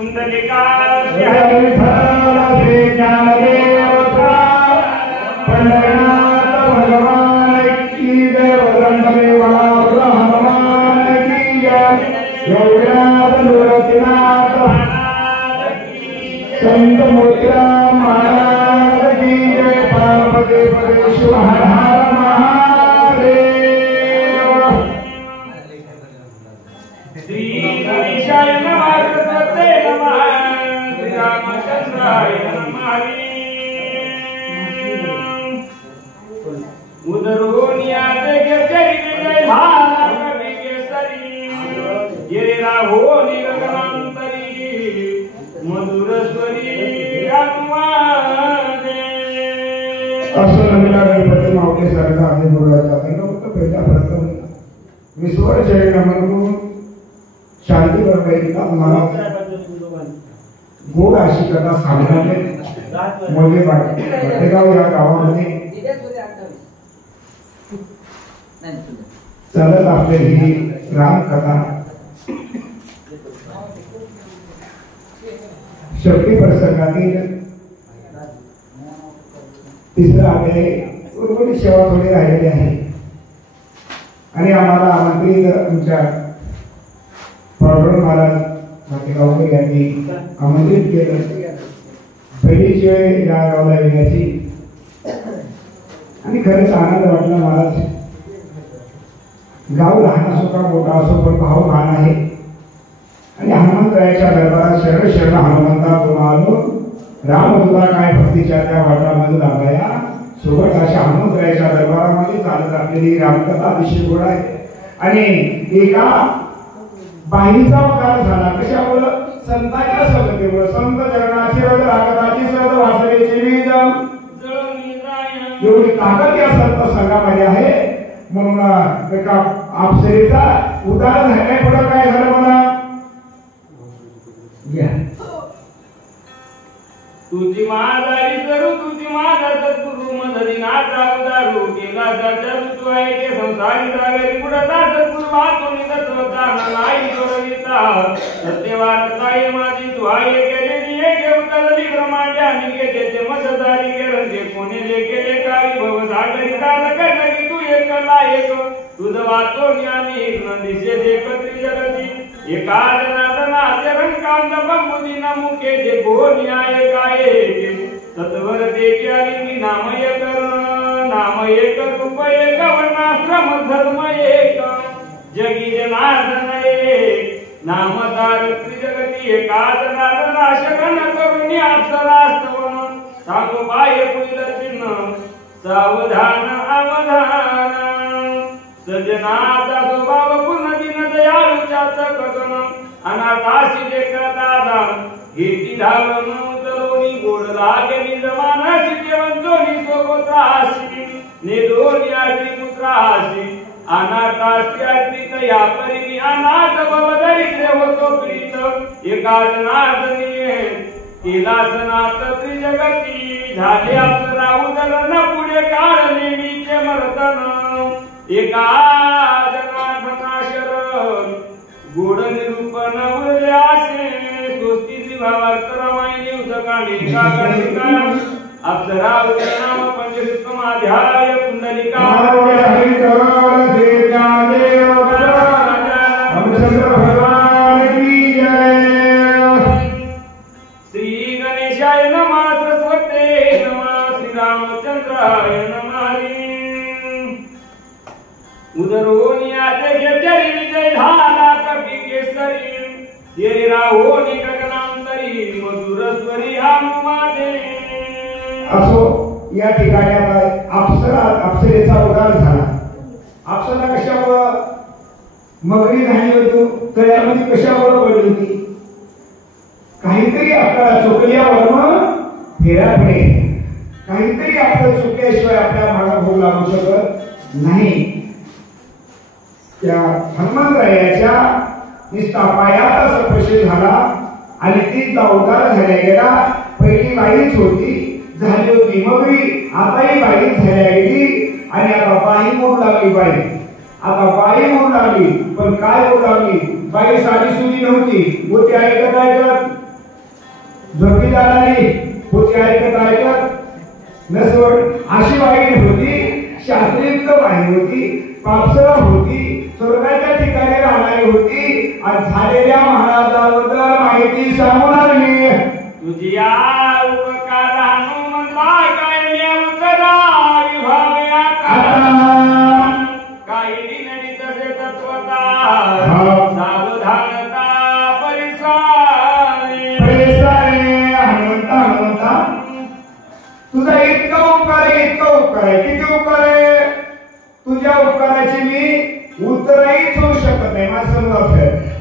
कुंडलिका भगवान की जय बजरंगबली वाला हनुमान की जय संत मोतीराम महाराज की जय पार्वती परमेश्वर हर हर महादेव। श्री गणेशाय नमः सरस्वते नमः श्री रामचंद्राय नमः। उदरोनिया जय जय भाला कवि केसरी गिरिरा हो निरगनांतरी मधुर स्वरी अनुवादे। असं नवीला गणपती मावळे सारखा आम्ही बोलायचा त्यांना फक्त पहिला प्रथम विश्वर जय नमन शांती बरकाईला मला गोड अशी कथा सांगण्याचे मोजे वाटेगाव या गावामध्ये चालत आपली ही रामकथा शेवटी प्रसंगातील तिसरा अध्याय उर्वरित सेवा थोडी राहिलेली आहे आणि आम्हाला आमंत्रित आमच्या प्रॉब्लेम महाराज मातेगावकर यांनी आमंत्रित केलं पहिलीच वेळ या गावाला येण्याची आणि खरंच आनंद वाटला महाराज। गाव लहान असो का मोठा असो पण भाव लहान आहे आणि हनुमंतरायाच्या दरबारात शरण शरण हनुमंता तुम्हाला राम तुला काय भक्तीच्या त्या वाटामध्ये लागाया सोबत अशा हनुमंतरायाच्या दरबारामध्ये चालत आपलेली रामकथा अतिशय गोड आहे आणि एका बाईचा उद्धार झाला कशामुळे संतांच्या संगतीमुळे संत जगनाची रज रागताची सहज वासरेची वीज एवढी ताकद या संत संघामध्ये आहे म्हणून एका अप्सरेचा उद्धार झाल्यापुढे काय झालं मला तुझी माझारी करू तुझी माझा सद्गुरु मदरी नाथा उदारू केला साचा ऋतू आहे के संसारी सागरी पुढता सद्गुरु वाचून तत्वता नाही सोडविता सत्यवारताई माझी तू आहे केलेली एक उतरली ब्रह्मांड्या निघे ते मददारी केरंजे कोणी लेकेले काही भव सागरी तारकटली तू एकला एक तुझ वाचून आम्ही एक नदीचे एकत्री जगती एका जनार्दनाचे रंकांत बंबुदी नमुके जे गोन्याय काय सत्वर देखी नाम एक रूप एक वर्णाश्रम धर्म एक जगी जनार्दन एक नामदार त्रिजगती एका जनार्दना शरण करुणी अप्सरास्तवन सांगो पाय पुढील चिन्ह सावधान अवधान सजनाचा स्वभाव पूर्ण दिन दयाळूच्या कथन अनाथाशी देखता दान घेती धावून उतरवणी गोड लागली जमानाशी जेवंचोनी सोबत्राशी निदोनी आजी पुत्राशी अनाथाशी अर्पित या परी अनाथ भवदरिद्र होतो प्रीत एका जनार्दनी केला सनात त्रिजगती झाले अप्सरा उदलन पुढे काळ नेमीचे मर्दन एका जनार्दना शरण गोड निरूपण उरल्यासे स्वस्ती भावार्थ रामायणी उदकाणी कागणिका अप्सरा नाम पंचविक्रमाध्याय कुंडलिका भगवान की जय। श्री गणेशाय नमः सरस्वते नमः श्री रामचंद्राय नमः। उदरोनिया जय विजय धाला कवि केसरी ये राहो निगगनांतरी मधुर स्वरी अनुवादे। असो या ठिकाणी अप्सरेचा उद्धार झाला। अप्सरा कशामुळे मगरी झाली होती तळ्यामध्ये कशामुळे पडली होती काहीतरी आपल्याला चुकल्यावर मग फेरा पडे काहीतरी आपलं चुकल्याशिवाय आपल्या मागे भोग लागू शकत नाही। त्या हनुमंतरायाच्या निस्ता पायाचा स्पर्श झाला आणि तीचा उद्धार झाला गेला। पहिली बाईच होती झाली होती मगरी आताही बाईच झाल्या गेली आणि आता बाई मोड लागली बाई आता बाई मोड लागली पण काय मोड लागली बाई साधी सुधी नव्हती होती ऐकत ऐकत झोपी जाणारी होती ऐकत नसवड अशी वाईट होती, शास्त्रीयुक्त वाईट होती, पापसरा होती, स्वर्गाच्या ठिकाणी राहणारी होती. आणि झालेल्या महाराजाबद्दल माहिती सांगून आली. तुझी उपकार हनुमंता काय उतरावी भाव्या काही दिनडी तसे तत्वता सावधानता परिसाने हनुमंता तुझा इतका उपकार आहे किती उपकार आहे. तुझ्या उपकाराची मी उत्तरही होऊ शकत नाही. माझं समजा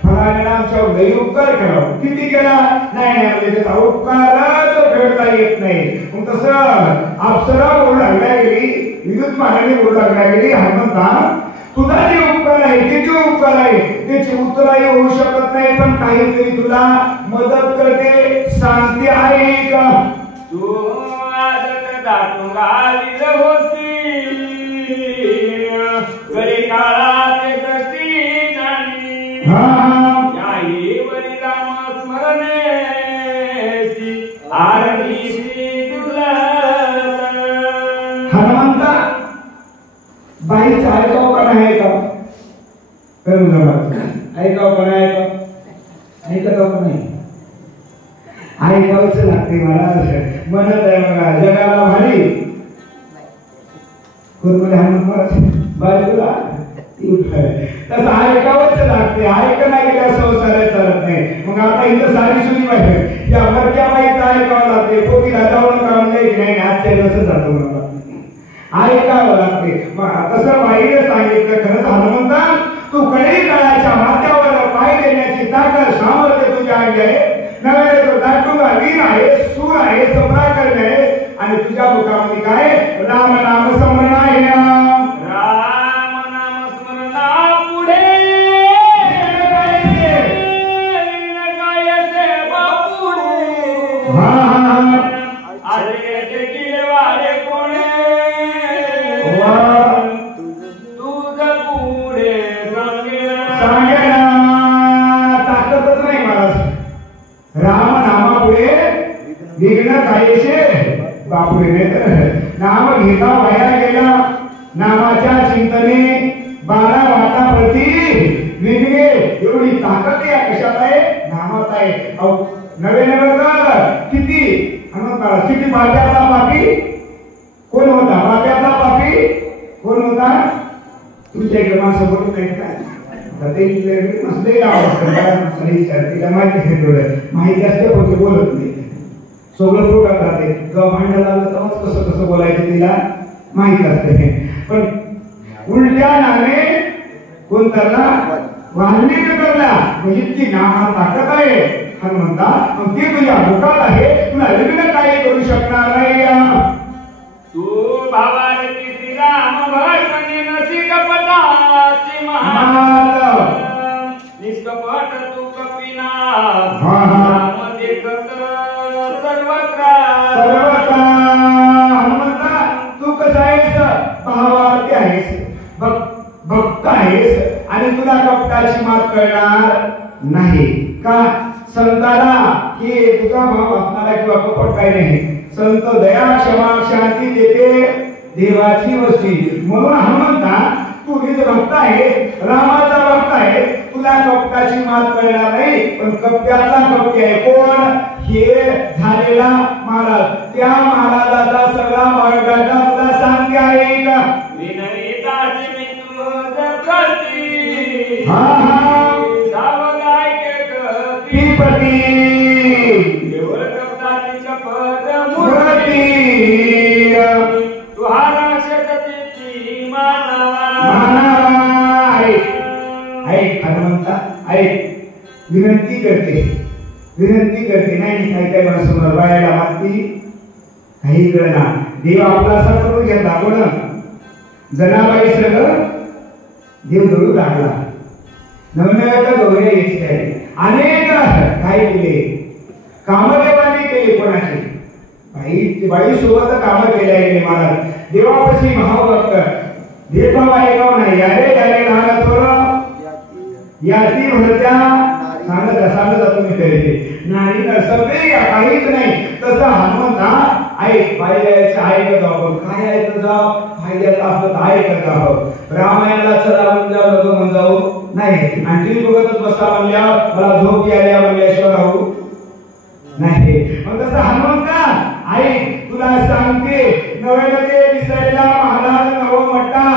फलाने आमच्या लई उपकार केला, किती केला नाही त्याचा उपकारच फेडता येत नाही. मग तसं अप्सरा बोलू लागल्या गेली, विद्युत महाराणी बोलू लागल्या गेली, हनुमंता तुझा जे उपकार आहे किती उपकार आहे त्याची उत्तरही होऊ शकत नाही. पण काहीतरी तुला मदत करते, सांगते आहे का. तू आदत दाटूंगा होसी गडी काळात दृष्टी जाणी याही वरी राम स्मरणेसी आरतीसी तुला. हनुमंता बाईचं ऐकावं का नाही ऐकावं ऐकावं का नाही ऐकत का नाही ऐकावंच लागते महाराज. म्हणत आहे बघा जगाला भारी कोण बाजूला तसं ऐकावंच लागते. ऐक नाही गेल्या संसार चालत नाही. मग आता इथं सारी सुनी पाहिजे या वरच्या बाईचं ऐकावं लागते. पोटीला जाऊन का म्हणले की नाही आजच्या दिवस जातो मला ऐकावं लागते. तसं बाईने सांगितलं खरंच हनुमंता तू कधी काळाच्या माथ्यावर पाय देण्याची ताकद सामर्थ्य तुझ्या अंगी आहे. नव्हे तो दाटूंगा वीर आहे, सूर आहे, सम्राट आहे. आणि तुझ्या मुखामध्ये काय राम नाम स्मरण आहे. राम नाम स्मरणा पुढे गायचे बापुडे आले ते किले वाडे कोणे तुझ पुढे सांगेना ताकदच नाही महाराज. राम नामापुढे विघ्न कायचे बापुडे नाम घेता वाया गेला. नामाच्या चिंतने 12 वाटाप्रती विघ्ने एवढी ताकद या कशात आहे नामात आहे. नवे किती हनुमंता किती पाप्यातला पापी कोण होता. पाप्यातला पापी कोण होता. तुमच्या इकडे माणसं बोलत नाहीत काय माहिती असते पण ते बोलत नाही. सगळं प्रोग्राम राहते जेव्हा भांडण लागलं तेव्हाच कसं कसं बोलायचं तिला माहित असते. पण उलट्या नामे कोणत्याला वाहनी करला म्हणजे ती नामा ताकद आहे हनुमंता. मग ती तुझ्या मुखात आहे, तुला लग्न काही करू शकणार नाही. तू भावारती श्रीराम भटने नसी कपटाची निष्कपट तू कपिना राम देखत सर्वत्र. हनुमंता तू कसा आहेस भावार्थी आहेस, भक्त आहेस आणि तुला कपटाची मात कळणार नाही का. संताला की तुझा भाव असणारा किंवा कपट काही नाही. संत दया क्षमा शांती देते देवाची वस्ती. म्हणून हनुमंता तू निज भक्त आहेस, रामाचा भक्त आहे, तुला कपटाची मात कळणार नाही. पण कप्प्यातला कप्पी आहे कोण हे झालेला महाराज. त्या महाराजाचा सगळा बायोडाटा तुला सांगते आहे का. विनयताची मी तुझ प्रती सावधाय पती केवळ कपटाची कपट मूर्ती तुहारा शततीची मानवा. ऐक हनुमंता ऐक विनंती करते नाही काय काय मला समोर बायाला मागती काही कळना. देव आपला करून घेतला कोण जनाबाई सगळं देव दळू लागला. नवनव्या गौऱ्या येते अनेक काय केले कामदेवांनी केले. कोणाची बाई सोबत काम केले गेले महाराज. देवापाशी भावभक्त भेदभाव ऐकाव नाही. यारे यारे लहान थोर याती भरत्या सांगत तुम्ही तरी नाही तर सगळे काहीच नाही. तसं हनुमंता ऐक फायद्याचं ऐकत जाऊ. काय ऐकत जाऊ? फायद्याचं आपलं ऐकत जाऊ. रामायणाला चला म्हणल्यावर जाऊ नाही आणि ती बघतच बसा म्हणल्यावर मला झोप यायला म्हणल्याशिवाय राहू नाही. मग तसं हनुमंता ऐक तुला सांगते नव्यामध्ये दिसायला महाराज नव मट्टा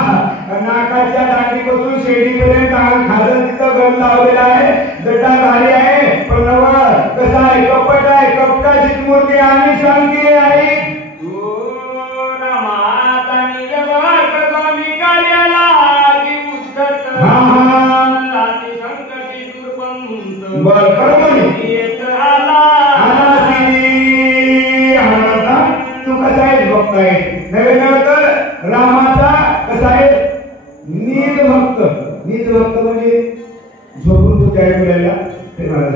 नाकाच्या दांडीपासून शेडीपर्यंत खाजर तिथं गण लावलेला आहे. जटा झाली आहे पण नव कसा आहे कपट आहे. कपटाची मूर्ती आणि सांगते आहे तू कसा आहे भक्त आहे नव्हे तर रामाचा कसा आहे नीज भक्त. नीज भक्त म्हणजे झोपून तू काय बोलायला ते महाराज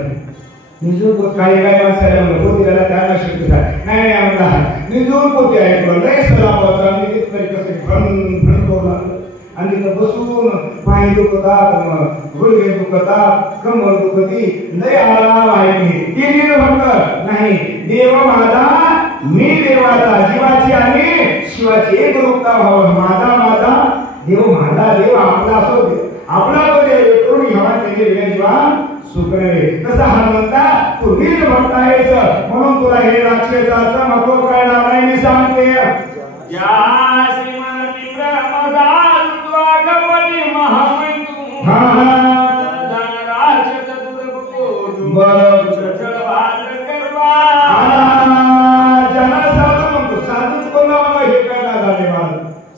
निजून काही काय माणसाला म्हणलं पोती त्याला त्यांना शक्य नाही म्हणला निजून पोती आहे लय सलाम मी तिथं कसं भन भन करू लागलं आणि तिथं बसून पाय दुखतात गुडघे दुखतात कमर दुखती लय आराम आहे. मी ती नीज भक्त नाही. देव माझा मी देवाचा जीवाची आणि शिवाची एक रूपता व्हावं. माझा देव माझा देव आपला असो आपला तो देव करून घ्यावा त्याचे वेगळ्या जीवा सुख नव्हे. तसा हनुमंता तू नीज भक्त आहेस म्हणून तुला हे राक्षसाचं महत्व कळणार नाही. मी सांगते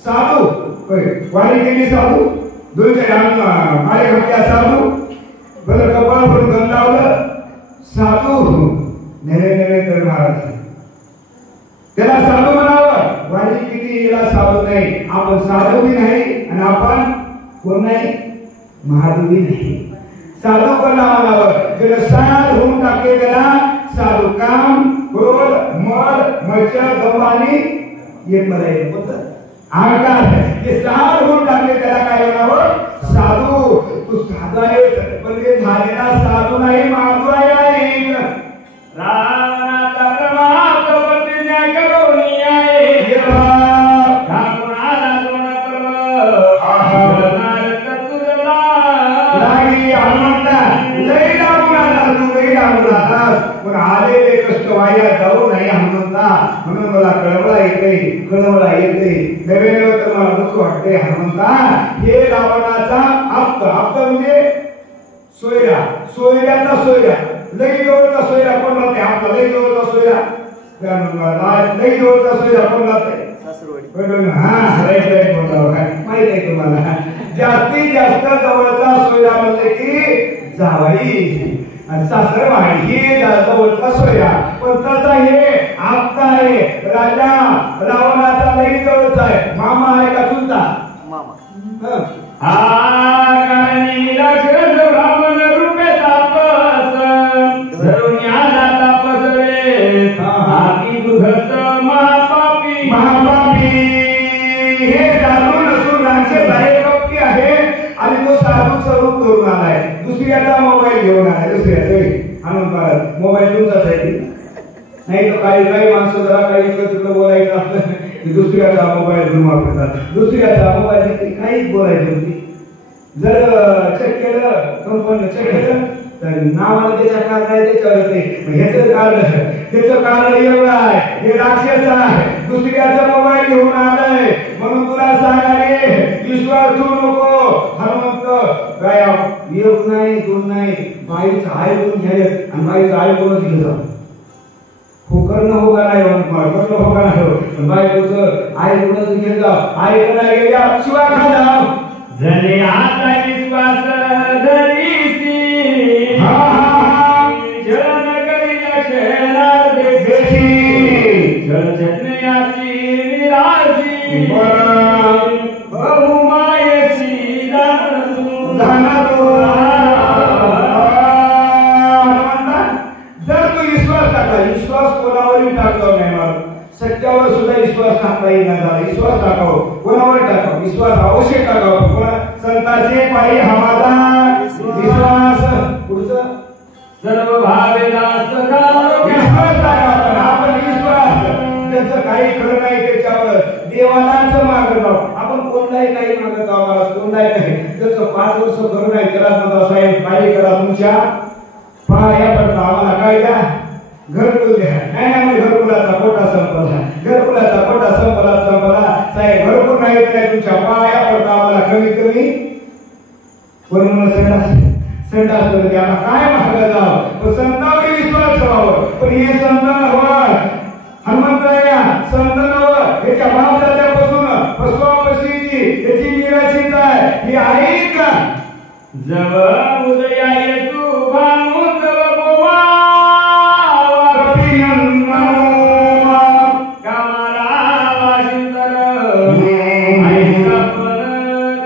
साधू वारी केली साधू दोनच्या माझ्या घरच्या साधू बरं कपाळ भरून गण लावलं साधू नेरे तर महाराज त्याला साधू म्हणावं. वारी केली याला साधू नाही. आपण साधू बी नाही आणि आपण कोण नाही महादेव बी नाही. साधू कोणा म्हणावं ज्याला साध होऊन टाकले त्याला साधू काम क्रोध मद मच्छर दंबानी एक मला एक होतं अहंकार हे साध होऊन टाकले त्याला काय म्हणावं साधू. तू साधू आहे पण ते झालेला साधू नाही महादू आहे. रावणाचा प्रमाण प्रतिज्ञा करून आहे ठाकुराला दोन लागी हनुमंता लई लागून आला तू लई लागून आलास पण आलेले कष्ट वाया जाऊ नाही हनुमंता. म्हणून मला कळवळा येते नवे तर मला दुःख वाटते हनुमंता. हे रावणाचा आप्त म्हणजे सोयऱ्याचा सोयरा लई जवळचा सोयरा कोण राहते आपला लई जवळचा सोयरा लई जवळचा सोयरा कोण राहते माहित आहे तुम्हाला. जास्तीत जास्त जवळचा सोयरा म्हणले की जावाई आणि सासरवाडी हे जवळचा सोयरा. पण तसा हे आप्त आहे राजा रावणाचा लई जवळचा आहे. मामा आहे का चुलता मामा रावण रूपे तापस धरून आला तापस रे दुधस्त महापापी हे साधू नसून राक्षस आहे कपटी आहे आणि तो साधूचं रूप धरून आलाय. दुसऱ्याचा मोबाईल घेऊन आलाय. दुसऱ्याचा हनुमान मोबाईल तुमचाच आहे नाही तर काही माणसं जरा काही तिथं बोलायचं असलं दुसऱ्याचा मोबाईल घेऊन वापरतात. दुसऱ्याचा मोबाईल काहीच बोलायचं होती. जर चेक केलं कंपनी चेक केलं तर नावाला त्याच्या कारण आहे त्याच्यावर त्याचं कारण एवढं आहे. हे राक्षस आहे दुसऱ्याचा मोबाईल घेऊन आलाय म्हणून तुला सांगाले विश्वास ठेवू नको. हनुमंत काय एक नाही दोन नाही बाईचं आई करून घ्यायचं आणि बाईचं आई करूनच घेऊन जाऊ. होकरणं होगा नाही करणं होगा नाही बायकोचं आई करूनच घेऊन जाऊ. आई करणं गेल्या शिवा खा जाऊ जने आता विश्वास धरीसी जन करीला शेणार देशी जल चटण्याची निराशी बहुमायेची जाणतो. जर तू विश्वास कोणावरही टाकतो नाही मला सत्यावर सुद्धा विश्वास टाकता येणार. विश्वास टाकावं कोणावर टाकावं विश्वास आवश्यक टाकावं. संतांचे पायी हा माझा विश्वास. पुढचं सर्व भावे दास विश्वास टाकावा. आपण विश्वास त्याचं काही खरं नाही त्याच्यावर देवालाच मागत आहोत. आपण कोणताही काही मागत आहोत कोणताही काही त्याचं 5 वर्ष खरं नाही त्याला दादा साहेब काही करा तुमच्या पाया पडता आम्हाला काय द्या घरकुल द्या. नाही नाही घरकुलाचा कोटा संपला घरकुलाचा कोटा संपला साहेब घरकुल नाही तर तुमच्या पाया पडता आम्हाला कमीत कमी कोण संडास करते आता काय मागं जावं पण संतांवर विश्वास ठेवावं. पण हे संत नव्हं हनुमंतराया संत नव्हं याच्या बापदाद्यापासून फसवापशीची याची मिराशीच आहे ही आहे का जव उदया येतू भानु तव गोवा कामाला वाशिंतर आई सपन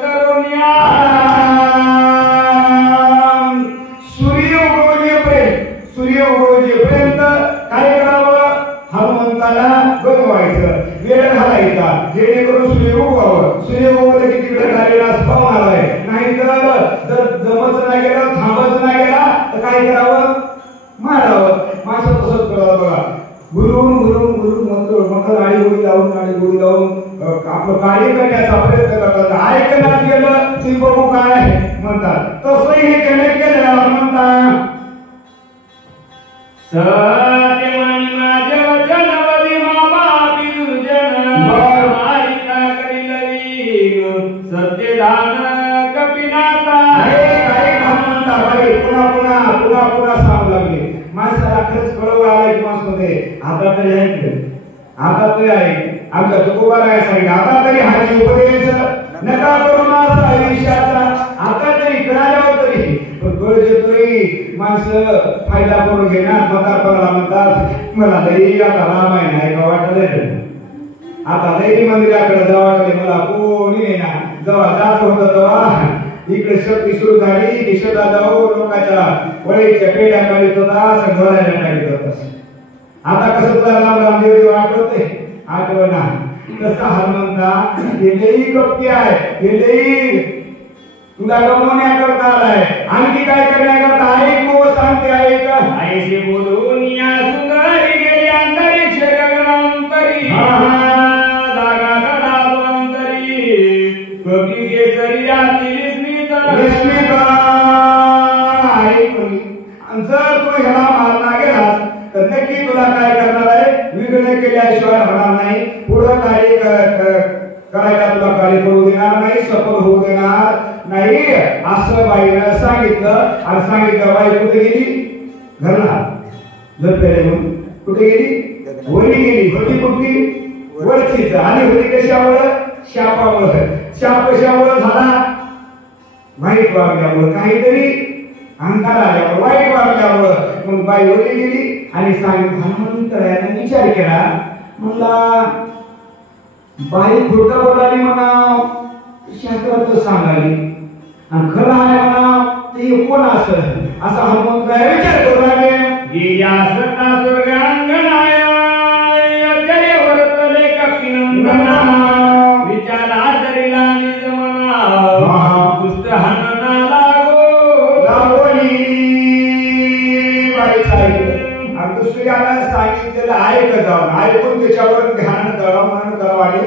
करुण्या सूर्य उगवजेपर्यंत काय करावं हनुमंताला बघवायचं वेळ घालायचा जेणेकरून सूर्य उगवावं. सूर्य उगवलं की तिकडे झालेला पाहून आलाय नाही तर जमच नाही गेलं थांबच नाही गेला तर काय करावं मारावं. माणसं तसंच करावं बघा गुरुन मकर आळी गोळी लावून आपलं कार्य करण्याचा प्रयत्न करतात. ऐकण्यात गेलं ती बघू काय म्हणतात तसंही हे केलं हनुमंता सत्यमानी माझे वचन वदी मामा पिदुर्जन मारिका करिलवी सत्यदान कपिनाथा काय म्हणता भाई पुन्हा सांगू लागले. माणसाला खरंच कळवलं आलंय की माणसामध्ये आता तरी आहे आमच्या तुकोबाला काय सांगितलं आता तरी हाची उपदेश नका करू ना असा आयुष्याचा आता तरी कळाल्यावर तरी पण कळ देतोय माणसं फायदा करून घेणार म्हातारपणाला म्हणतात मला लई आता रामायण आहे का वाटलं आता लई मंदिराकडे जावं वाटले मला कोणी नाही ना जेव्हा जात होतं तेव्हा इकडे शक्ती सुरू झाली दिशेला जाऊ लोकांच्या वळीच्या पेड्या काढत होता असं घरायला टाकत होता. आता कसं तुला रामदेव आठवते आठवणा तसा हनुमंता हे लई कपटी आहे हे लई तुला गमवण्याकरता आलाय आणखी काय करण्याकरता ऐक मग सांगते ऐक ऐसे बोलून या सुंदरी गेली अंतरिक्ष गगनांतरी जागा धडावंतरी कपी केसरी रात्री विस्मित जर तू ह्याला मारला गेलास तर नक्की तुला काय करणार आहे विघ्न केल्याशिवाय होणार नाही पुढे कार्य करायला तुला कार्य करू देणार नाही सफल होऊ देणार नाही असं बाईनं सांगितलं आणि सांगितलं बाई कुठे गेली घरला झोपलेले म्हणून कुठे गेली वरी गेली होती कुठली वरचीच आणि होती कशामुळे शापामुळे शाप कशामुळे झाला वाईट वागल्यामुळे काहीतरी अहंकार आल्यामुळे वाईट वागल्यामुळे मग बाई वरी गेली आणि सांगितलं हनुमंतरायाने विचार केला म्हणला बाई खोटं बोलाली म्हणा शास्त्रात सांगाली आणि खरं आहे म्हणा ते कोण असं असा हनुमंतराय विचार करू लागले गिया सत्ता स्वर्गांगणाय अजय वर्तले कपिनंदना विचारा तरीला निजमना दुष्ट हनना लागोली बाई सांगितलं आणि दुसऱ्याला सांगितलेलं ऐक जाऊन ऐकून त्याच्यावर ध्यान करा मनन करा आणि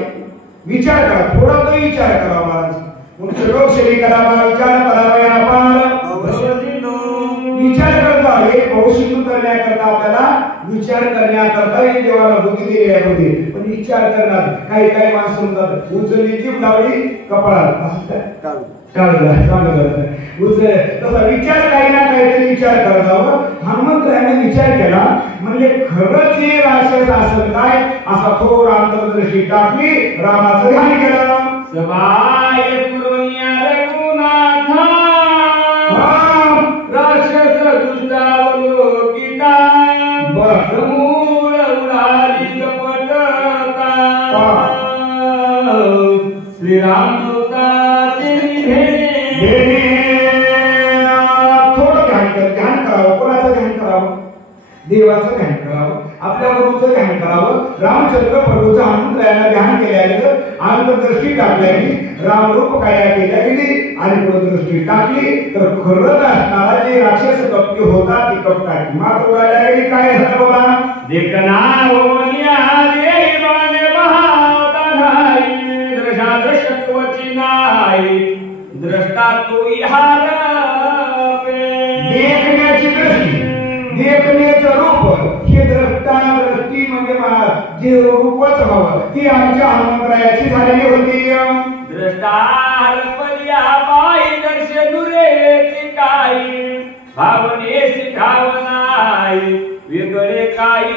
विचार करा थोडा तरी विचार करा महाराज मग सर्वक्षणी करा विचार करावा आपण विचार करता हे भविष्य करण्याकरता आपल्याला विचार करण्याकरता हे देवाला बुद्धी दिली आहे बुद्धी पण विचार करणार काही काही माणसं म्हणतात उचलली जीभ लावली कपाळात असं तसा विचार काही ना काहीतरी विचार करावा हनुमंतरायाने विचार केला म्हणजे खरंच हे राक्षस असेल काय असा थोर अंतर्दृष्टी टाकली रामाचं ध्यान केलं सबाय पुरवण्या रघुनाथा राक्षस दुष्टावलोकिता समूळ उडाली कपटता श्रीराम थोडं ध्यान करावं कोणाचं ध्यान करावं देवाचं ध्यान करावं, आपल्या गुरुचं ध्यान करावं. रामचंद्र प्रभूचं हनुमंतरायांना ध्यान केल्यानं अंतर्दृष्टी टाकल्याने रामरूप काया केल्या गेली आणि पुढे दृष्टी टाकली तर खरंच असणारा जे राक्षस कपटी होता ती कपटाची मात उडायला गेली. काय झालं बाबा? देखना होनिया देई बाने महावता नाही दृशा दृष्टवची नाही दृष्टा तोही हारपे. देखण्याची दृष्टी, देखण्याचं रूप हे द्रष्टा दृष्टी म्हणजे जे रूपच हवं ती आमच्या हनुमंतरायाची झालेली होती. दृष्टा हरपल्या बाई दर्श दुरेची काही भावनेसी ठावनाई वेगळे काही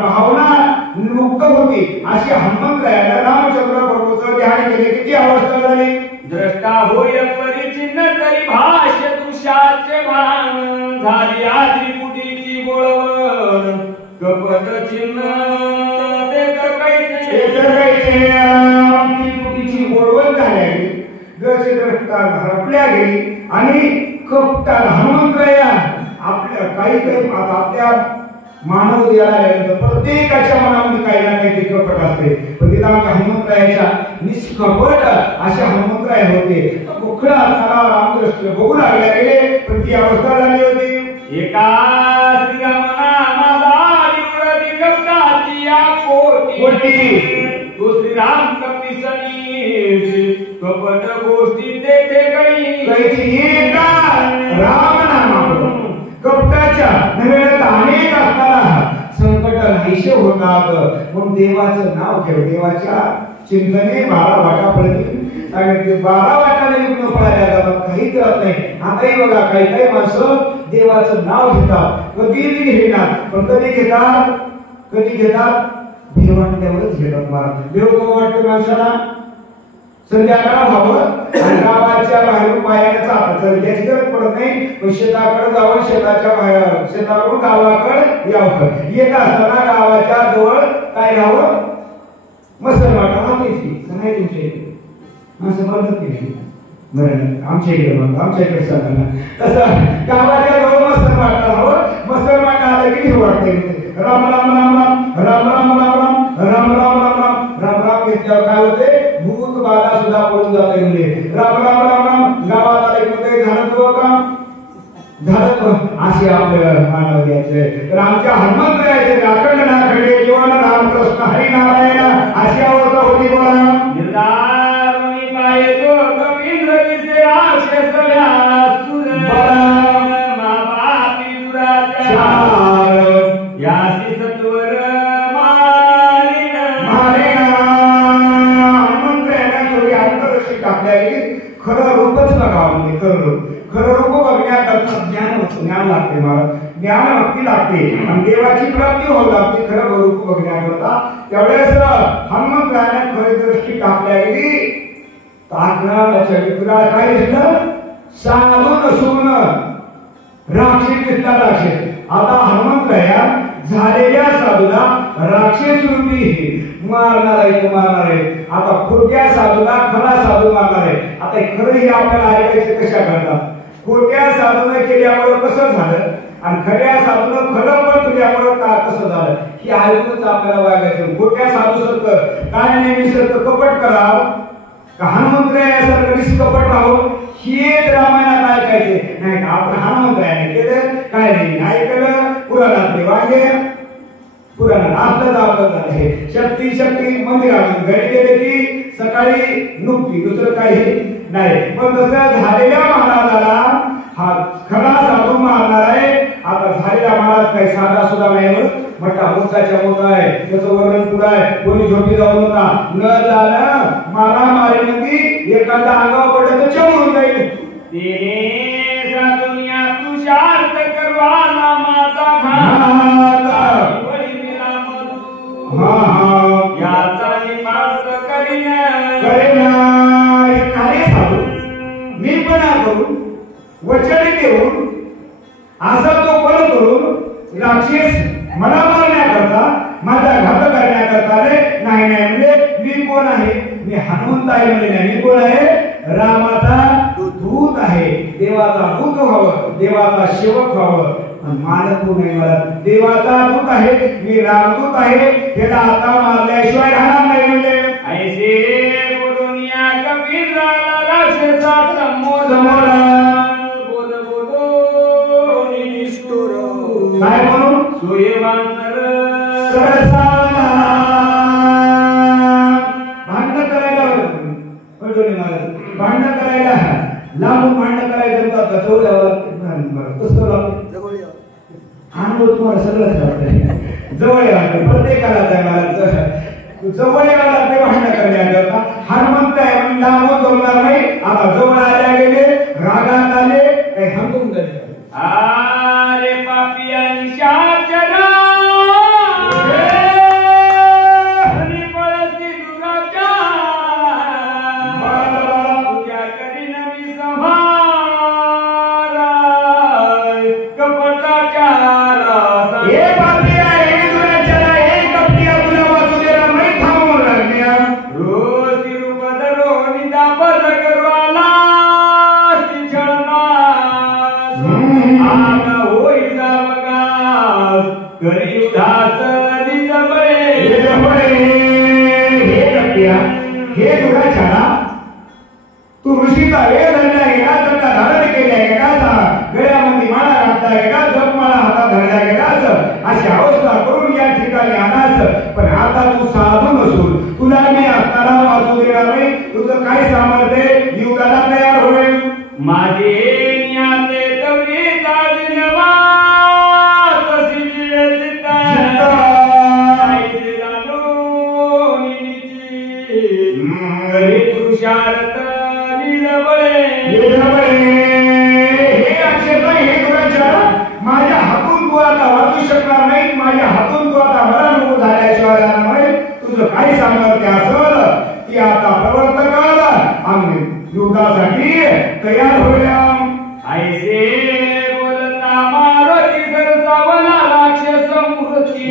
भावना मुक्त होती अशी हनुमंतरायाला रामचंद्र प्रभूचं ध्यान केले. किती अवस्था झाली? द्रष्टा होय परिचिन्न तरी भाष्य दृश्याचे भान झाली आधी कुटीची बोळवण कपट चिन्ह ते कुटीची बोळवण झाली. जसे द्रष्टा हरपल्या गेली आणि कपटाला हनुमंतराया आपल्या काही आपल्या मानव देवाला प्रत्येकाच्या मनामध्ये काही ना काही कपट असते, पण तिथं आमच्या हनुमंतरायाच्या निष्कपट अशा हनुमंतराय होते. कुखडा असताना रामदृष्टी बघू लागल्या गेले पण ती अवस्था झाली होती. एका कपटाची या कोटी दुसरी राम कपटी सनी कपट गोष्टी तेथे काही एका राम नामाकडून कपटाच्या नव्यात अनेक असताना संकट नाहीशे होतात. पण देवाचं नाव घेऊ, देवाच्या चिंतने 12 वाटापर्यंत सांगितले. 12 वाटाने युक्त पळायला जातात, काहीच राहत नाही. आताही बघा काही काही माणसं देवाचं नाव घेतात, कधीही घेणार पण कधी घेतात भेव वाटल्यावरच घेतात. महाराज भेव को वाटतं माणसाला संध्याकाळ व्हावं आणि गावाच्या बाहेरून पायाने चालायचं त्याची गरज पडत नाही. पण शेताकडे जावं, शेताच्या बाहेर शेताकडून गावाकडे यावं. येत असताना गावाच्या जवळ काय राहावं? मसल वाटा वाटायची नाही तुमच्या इकडे असं म्हणत नाही. बरं आमच्या इकडे म्हणतो, आमच्या इकडे सांगा तसं गावाच्या जवळ मसल वाटा राहावं. मसल वाटा आला की वाटते राम राम राम राम राम राम राम राम राम राम राम राम राम राम घेतल्यावर काय होते? भूत बाधा सुद्धा पळून जाते. म्हणजे राम राम राम राम गावात आले मध्ये झालं तो का झालं असे आपलं मानव द्यायचे. तर आमच्या हनुमंतरायाचे राखंड नाखंडे जीवन रामकृष्ण हरी नारायण अशी अवस्था होती. बोला निर्धारणी पाये तो कवींद्र दिसे राक्षस व्यासुर मापापी दुराचार यासी सत्वर मारिन टाकल्या गेली. खरं रूपच बघावं म्हणजे खरं रूप बघण्याकरता ज्ञान लागते. मला ज्ञान भक्ती लागते आणि देवाची प्राप्ती होऊ लागते खरं रूप बघण्याकरता. त्यावेळेस हनुमंतरायाने खरी दृष्टी टाकल्या गेली. टाकण्याच्या विग्रह काय दिसलं? साधू नसून राक्षस दिसला. राक्षस आता हनुमंतराया झालेल्या साधूला राक्षस रूपी मारणार आहे. आता खोट्या साधूला खरा साधू मारणार आहे. आता खरं हे आपल्याला ऐकायचं कशा करतात? खोट्या साधूने केल्यामुळे कसं झालं आणि खऱ्या साधूने खरं पण केल्यामुळे का कसं झालं हे ऐकूनच आपल्याला वागायचं. खोट्या साधू सारखं काय नेहमी सारखं कपट करावं का हनुमंतरायासारखं निष्कपट राहून हेच रामायणात ऐकायचे नाही का? आपण हनुमंतरायाने केलं काय नाही ऐकलं. पुराणातले वागे पुराणात आपलंच आपलं झालं. शक्ती मंदिरात घरी गेले की सकाळी नुकती दुसरं काही नाही. पण तसं झालेल्या महाराजाला हा खरा साधू मारणार आहे. आता झालेला महाराज काही साधा सुद्धा नाही. मोठा मोठा आहे, त्याचं वर्णन पुढं आहे. कोणी झोपी जाऊ नका. न झालं मारामारीमध्ये एखादा अंगावर पडलं तर चमून जाईल. दुनिया पुरुषार्थ करवाला माता याचा निपात करीना साधू मी पण करू वचन देऊन असा तो बळ करून राक्षस मला मारण्याकरता माझा घात करण्याकरता नाही म्हणजे मी कोण आहे? मी हनुमंत आहे म्हणजे नाही. मी कोण आहे? रामाचा दूत आहे, देवाचा दूत व्हावं, देवाचा सेवक व्हावं. मानत नाही मला, देवाचा दूत आहे, मी रामदूत आहे, त्याला आता मारल्याशिवाय राहणार नाही म्हणले. ऐसे बोलून या कपिलाला राक्षसा समोर बोल बोलो निष्ठुर काय म्हणून सूर्यवांतर सरसा भांडण करायला भांडण करायला लांबून भांडण करायचं तर कसं लागतं अनुभव तुम्हाला सगळंच लागतं. जवळ लागतं प्रत्येकाला जवळ यावं लागते भांडण करण्याकरता. हनुमंत आहे म्हणून लांबून जमणार नाही. आता जवळ आल्या गेले, रागात आले, काही थांबून गेले. अरे पापियानी शाचरा हे दुराचारा तू ऋषीचा वेळ धरला गेला, जगला धारण केल्या गेला, गळ्यामध्ये माळा घातला गेला, जपमाळा हातात धरला गेला, अशी अवस्था करून या ठिकाणी आलास. पण आता तू साधू नसून तुला मी असताना वाचू देणार नाही. तुझं काय सामर्थ्य युगाला तयार होईल. माझे न्याते तवरी ताजनवा पुरुषार्थ माझ्या हातून तू आता वाचू शकणार नाही. माझ्या हातून तू आता मला नको झाल्याशिवाय राहणार नाही. तुझं काय सामर्थ्य असेल की आता प्रवर्तन कर आणि युद्धासाठी तयार होऊया. ऐसे बोलता मारुती सरसावला राक्षस मूर्ती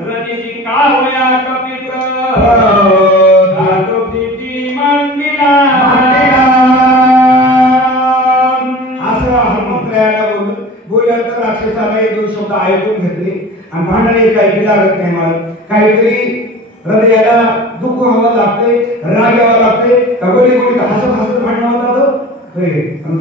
रणिती का होया कपित्र राक्षसाला एक दोन शब्द ऐकून घेतले आणि भांडणे काही लागत नाही. मला काहीतरी हृदयाला दुःख व्हावं लागते, राग यावं लागते. कबोली कोणी हसत हसत भांडण होतात,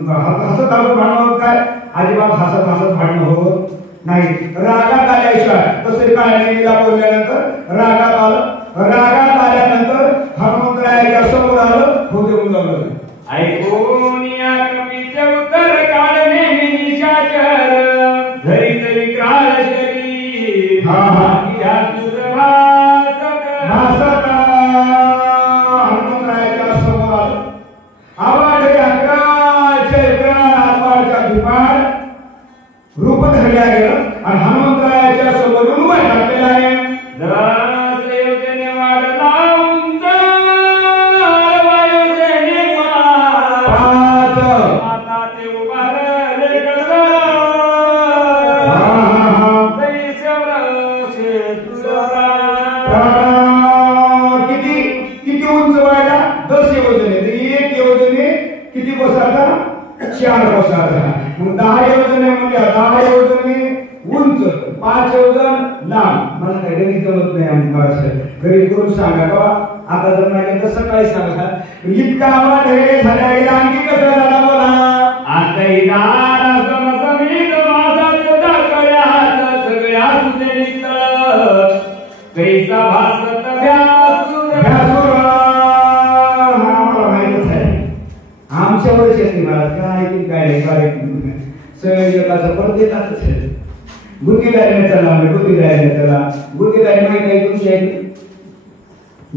हसत हसत भांडण होत काय अजिबात हसत हसत भांडण होत नाही. रागात आल्याशिवाय तसे काळणीला बोलल्यानंतर रागात आलं. रागात आल्यानंतर हनुमंतरायाच्या समोर आलं, होते मुलं ऐकून या कवीचे उत्तर काढणे मी निशाचर धरी तरी काळ शरीर या सुरभासत भासत हनुमंतरायाच्या समोर आलं. आवाज अकराच्या आवाजच्या धुमाड रूप धरल्या गेलं आणि हनुमंतरायाच्या समोर उभा टाकलेला आहे. किती उंच व्हायला 10 योजने, 1 योजने किती कोसाचा 4 कोसाचा, मग 10 योजने म्हणजे 10 योजने उंच, 5 योजन लांब. मला काही गणित जमत नाही. आम्ही घरी करून सांगा बाबा, आता जर नाही तर सकाळी सांगा. इतका आवाज ढेरे झाला गेला. आणखी कसं झाला बोला. आता इदार समसमीत माझा दाखल्या हात सगळ्या सुदेनित कैसा भासत व्यासुर आमच्यावरच येते. मला काय की काय नाही काय सगळे जगाचं परत येतातच. गुन्हेगारीने चला, गुन्हेगारीने चला. गुन्हेगारी माहिती आहे तुमच्या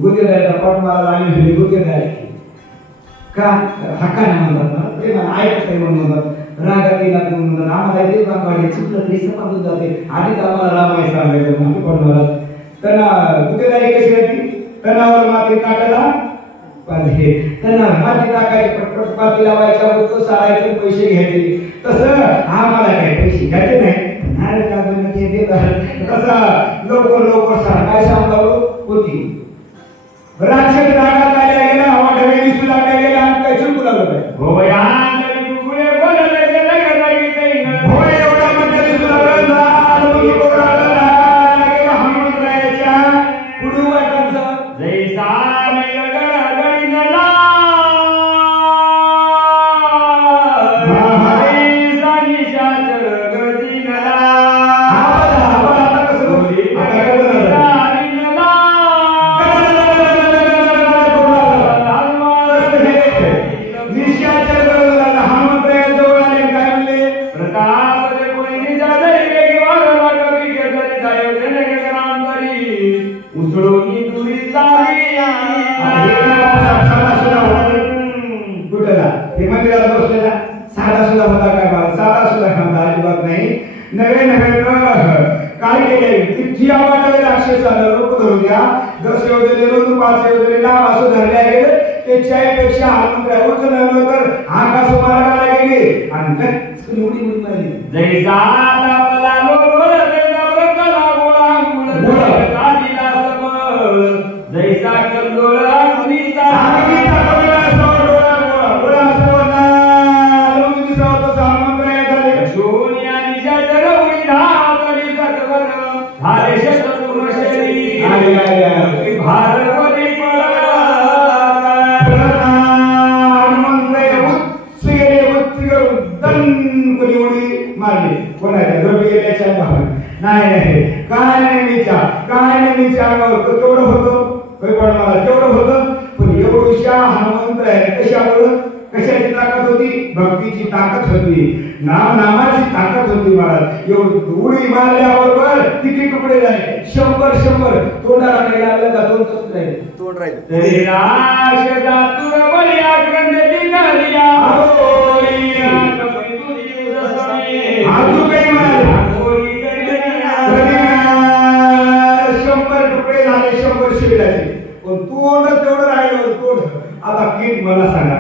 गुन्हेगारीचा पाठ मला आणि गुन्हेगारी का हक्काने म्हणतात ना, प्रेमाने ऐकत नाही म्हणतात, रागात येणार म्हणतात. आम्हाला ते बांधवाडे चुकलं तरी समजून जाते. आधीच आम्हाला रामायण सांगायचं म्हणून पण त्यांना गुन्हेगारी कशी होती. तणावर माती टाकायला पाहिजे, त्यांना माती टाकायची, पटपट माती लावायच्या, वस्तू सारायचे, पैसे घ्यायचे. तसं आम्हाला काही पैसे घ्यायचे नाही. कसा लवकर काय सांगावं होती. राक्षस रागात आल्या गेला, हवा ढगे दिसू लागल्या गेला. नाही मला साधा सुद्धा कांदा अजिबात नाही नवे नवे काय केले तिची आवाज राक्षस आलं लोक धरू द्या 10 योजने रोज 5 योजने लाभ असं धरले गेले त्याच्यापेक्षा हनुमान उच्च नव्हे तर आकाश मारायला गेले आणि एवढी उडी मारली जैसा आपला लोळ जैसा प्रकला गोळा गुळ काढीला समळ जैसा कंदोळ अग्नीचा अग्नीचा कंदोळ सोडोळा गोळा सोडला लोणी सावत सामंत्र्य झाले शून्य निशा जरवली धातली सकवर झाले शत्रुन शरीर आले भारवरी नाही काय नाही विचार केवढं होतं केवढं होतं पण एवढ्या हनुमंत आहे कशाची ताकद होती भक्तीची ताकद होती नामाची ताकद होती महाराज उडी मारल्याबरोबर किती तुकडे झाले 100 तोंडाला नाही लागलं का तोंड राहिले पण तोंड तेवढं राहिलं तोंड आता किट मला सांगा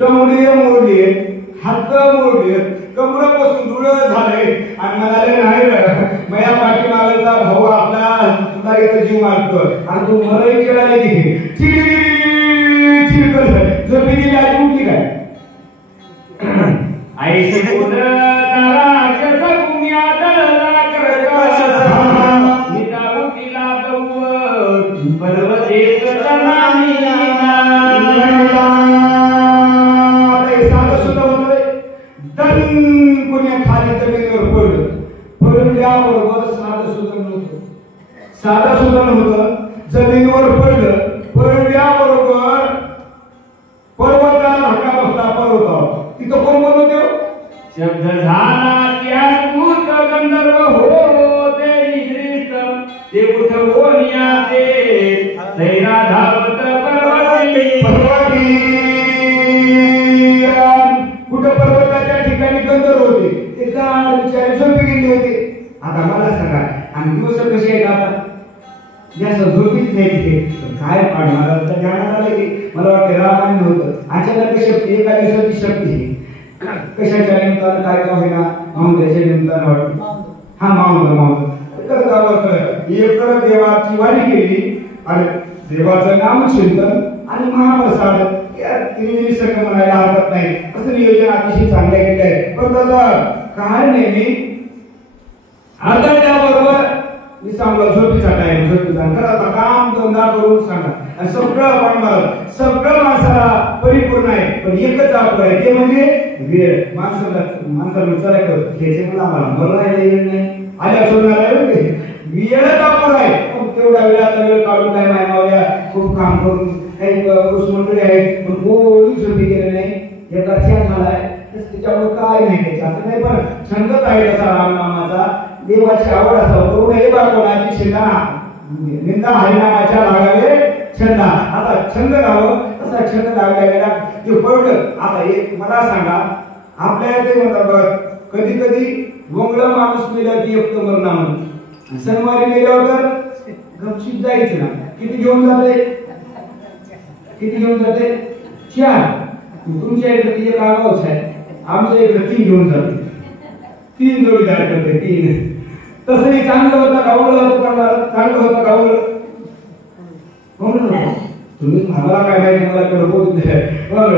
टोंडे मोडले हात मोडले कमरापासून धुळ झाले आणि म्हणाले नाही मया पाठीमागचा भाऊ आपला तुला इथं जीव मारतो आणि तू मलाही खेळायला गेली चिड करत झोपी गेली आणि उठली काय आईशी राक्षस पुण्यात पर्वतेश खाली जमिनीवर पडल्याबरोबर साधं सुद्धा नव्हतं जमिनीवर पडल्याबरोबर पर्वताला धक्का बसला पर्वतावर तिथं कोण होते शब्द झाला त्यात गंधर्व होते निद्रिस्त ते कुठं बोनिया ते सैरा धावत पर्वती कुठं पर्वताच्या ठिकाणी गंधर्व होते ते गाड विचार झोपी गेले होते आता मला सांगा आणि दिवस कसे आहेत आता जास्त झोपीच नाही तिथे काय पाडणार ध्यानात आलं की मला वाटतं रामायण होतं अचानक शक्ती एका दिवसाची शक्ती कशाच्या निमित्तानं काय का होईना माऊंद्याच्या निमित्तानं वाटतं हा माऊंद एक तर देवाची वाणी केली आणि देवाचं नामचिंतन आणि महाप्रसाद या तिन्ही सगळं म्हणायला हरकत नाही असं नियोजन अतिशय चांगलं केलं आहे पण तसं काय नेहमी आता त्याबरोबर मी सांगलो झोपीचा टाइम तर आता काम धंदा करून सांगा आणि सगळं माणसाला परिपूर्ण आहे पण एकच आपलं आहे ते म्हणजे वेळ माणसाला चला घ्यायचे मला येईल नाही आल्या सोडणार वेळच आपण आहे तेवढ्या वेळाचा वेळ काढून काय मायमावल्या खूप काम करून काही पुरुष मंडळी आहेत पण कोणी झोपी गेले नाही एका छान झाला आहे त्याच्यामुळे काय नाही त्याच्यात नाही पण छंदच आहे तसा रामनामाचा देवाची आवड असावं हे कोणाची शिंदा निंदा हरिनामाच्या लागावे छंदा आता छंद लावं तसा छंद लागला गेला ते पडलं आता एक मला सांगा आपल्या ते म्हणतात कधी कधी वंगळ माणूस मेला की एकटं मरणा म्हणून शनिवारी गेल्यावर तर गपशीप जायचं ना किती घेऊन जाते 4 तुमच्या इकडे एक आगावच आहे आमच्या इकडे 3 घेऊन जाते 3 जोडीदार करते 3 तसंही चांगलं होतं गावलं तुम्ही आम्हाला काय माहिती मला तेवढं बोलून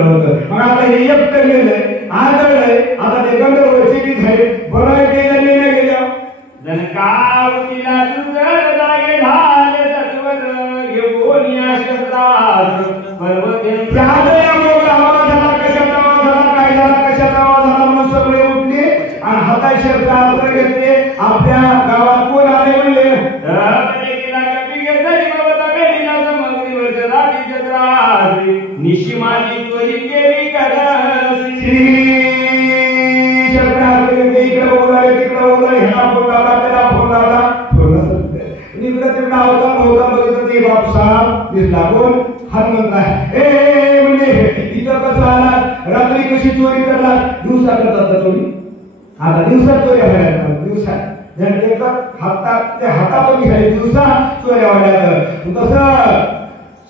होतं मग आता हे एकटं गेलंय आदळलंय आता ते गंधर्वची बी झाले बरं गेल्या गेल्या जनकावतीला दुर्धर जागे झाले सत्वर घेऊन शस्त्रात पर्वते सगळे उठले आणि हातात शस्त्रास्त्र घेतले आपल्या गावात कोण आले म्हणले निशिमाची त्वरी केली इकडे बोलाय तिकडे बोलाय ह्याला फोन लावला त्याला फोन लावला इकडे तिकडे होता बघितलं ते बापसा दिसला कोण हनुमंत आहे म्हणजे इथं कसं आला रात्री कशी चोरी करला दिवसा करतात चोरी आता दिवसात चोऱ्या व्हायला दिवसात हातात हातावर घ्यायला दिवसा चोऱ्या व्हायला तसं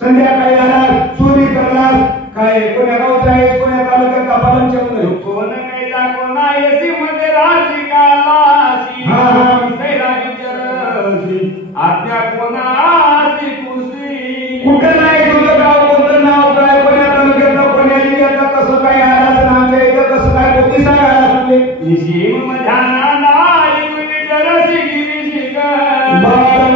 संध्याकाळी आला चोरी करणार काय कोण्या गावचा आहे कोण्या तालुक्याचा पालनच्या कोण कायदा कोणा येसी मध्ये राजी कालासी सैराजी चरसी आज्ञा कोणासी कुसी कुठं नाही तुझं गाव कोणतं नाव काय कोण्या तालुक्याचा कोण्या जिल्ह्याचा कसं काय आला आमच्या इथं कसं काय कोणती सांगायला सांगले निशीम मध्याना नाई मुनी जरसी गिरीशी दाकार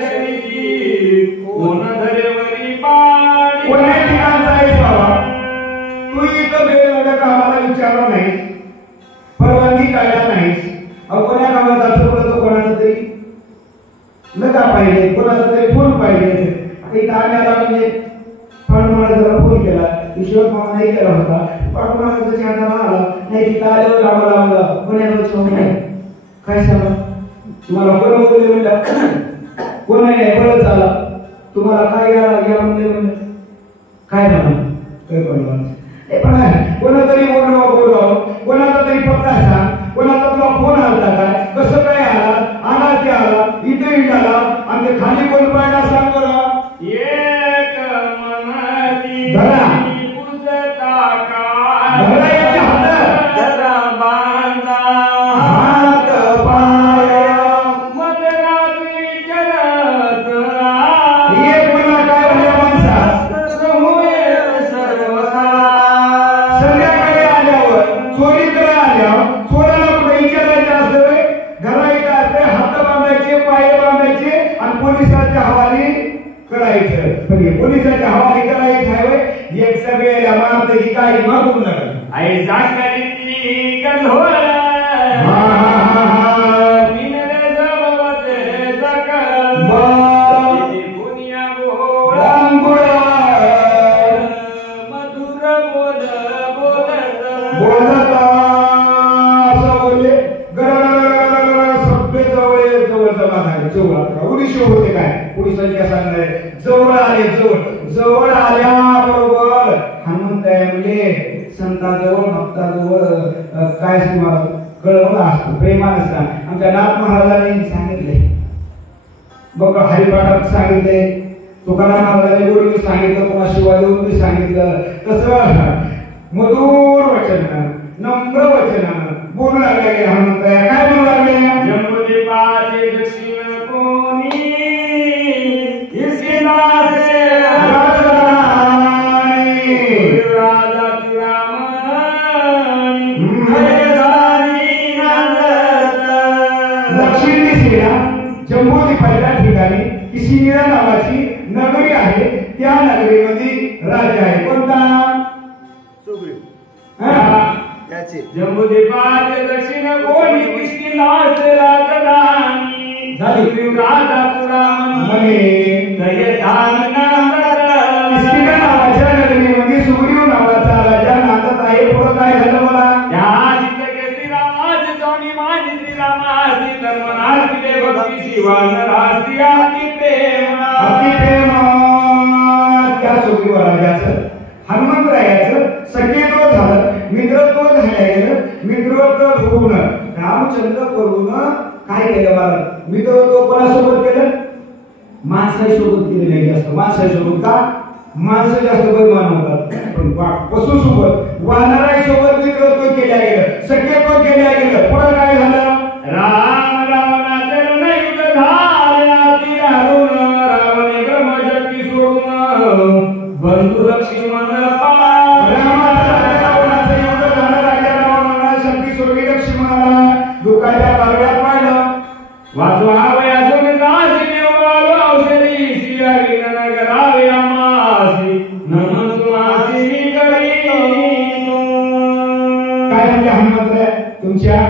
शरीरी कोण धरेवरी पाणी कोण्या ठिकाणचा आहेस बाबा तू इथं वेळेवर कामाला विचारला नाहीस परवानगी काढला नाहीस कोण्या गावात असं कोणाचं तरी लगा पाहिजे कोणाचा तरी फोन पाहिजे इथं आल्याला म्हणजे पांडुमाला फोन केला ईश्वर मामा नाही केला होता पांडुमाला चेहरा आला नाही तिथं आल्यावर आम्हाला आलं कोण्या काय सांगा तुम्हाला कोण बोलले म्हणलं कोण आहे बरंच झाला तुम्हाला काय घ्या म्हणले काय म्हणा काय पण कोणातरी बोलवा कोणाचा तरी पत्ता सांग कोणाचा तुला फोन आला काय कसं काय आला ते आला इथे आला आणि ते खाली कोण पाहिला सांग बरं एक मनाची धरा पुसता काय धरा याच्या हातात धरा बांधा हात पाय मध्यरात्री चलत एक म्हणा काय भल्या माणसा संध्याकाळी आल्यावर चोरी करा आल्यावर चोराला कुठे विचारायचं असतं घरायचं असतं हात बांधायचे पाय बांधायचे आणि पोलिसाच्या हवाली करायचं पण पोलिसाच्या हवाली करायचं आहे एक सगळ्याला मारते की काही मागून नका आई जागरी कठोर मिनरे जवळते सकल दुनिया बोल मधुर बोल बोलत असं बोलले सभ्य जवळचा माझा जवळ उडीशी होते काय पोलिसांच्या सांगणारे जवळ आले जवळ आल्याबरोबर हनुमंत म्हणजे संताजवळ भक्ताजवळ काय तुम्हाला कळवलं असतं प्रेमानं सांग आमच्या नाथ महाराजांनी सांगितले बघ हरिपाठात सांगितले तुकाराम महाराजांनी गुरुनी सांगितलं पुन्हा शिवाजींनी सांगितलं तसं मधुर वचन नम्र वचन बोलू लागले की हनुमंत काय बोलू लागले जम्बूद्वीपाचे दक्षिण कोणी इसके नाम से राजा दक्षिण दिशेला जम्बूद्वीपाच्या ठिकाणी किशिनीरा नावाची नगरी आहे त्या नगरीमध्ये राजा आहे कोणता जम्बूद्वीपाचे दक्षिण कोणी इसके नाम से राजधानी राजा नावाच्या नगरीमध्ये सुग्रीव नावाचा राजा नांदत आहे पुढे काय झालं मला श्रीरामाचे स्वामी माझी श्रीरामासी धर्मनाथी भक्ती शिवानरासी अति प्रेम त्या सुग्रीव राजाचं हनुमंतरायाचं सख्यत्व झालं मित्रत्व झालं गेलं मित्रत्व होऊन रामचंद्र करून काय केलं मला मित्रत्व कोणासोबत केलं माणसासोबत केलं नाही जास्त माणसासोबत का माणसं जास्त बेमान होतात पण पशुसोबत वानराईसोबत मित्रत्व केल्या गेलं सख्यत्व केल्या गेलं पुढे काय झालं राम रावणाचे युद्ध झाले रावणे ब्रह्मशक्ती सोडून बंधू लक्ष्मण रावणाचं युद्ध झालं राजा रावणाला शक्ती सोडली लक्ष्मणाला दुःखाच्या कालव्यात पाहिलं वाचवा वयासो मित्राशी नेवलो औषधी सियावी नगरावे आमासी नमस्मासी करी काय म्हणजे हनुमंत तुमच्या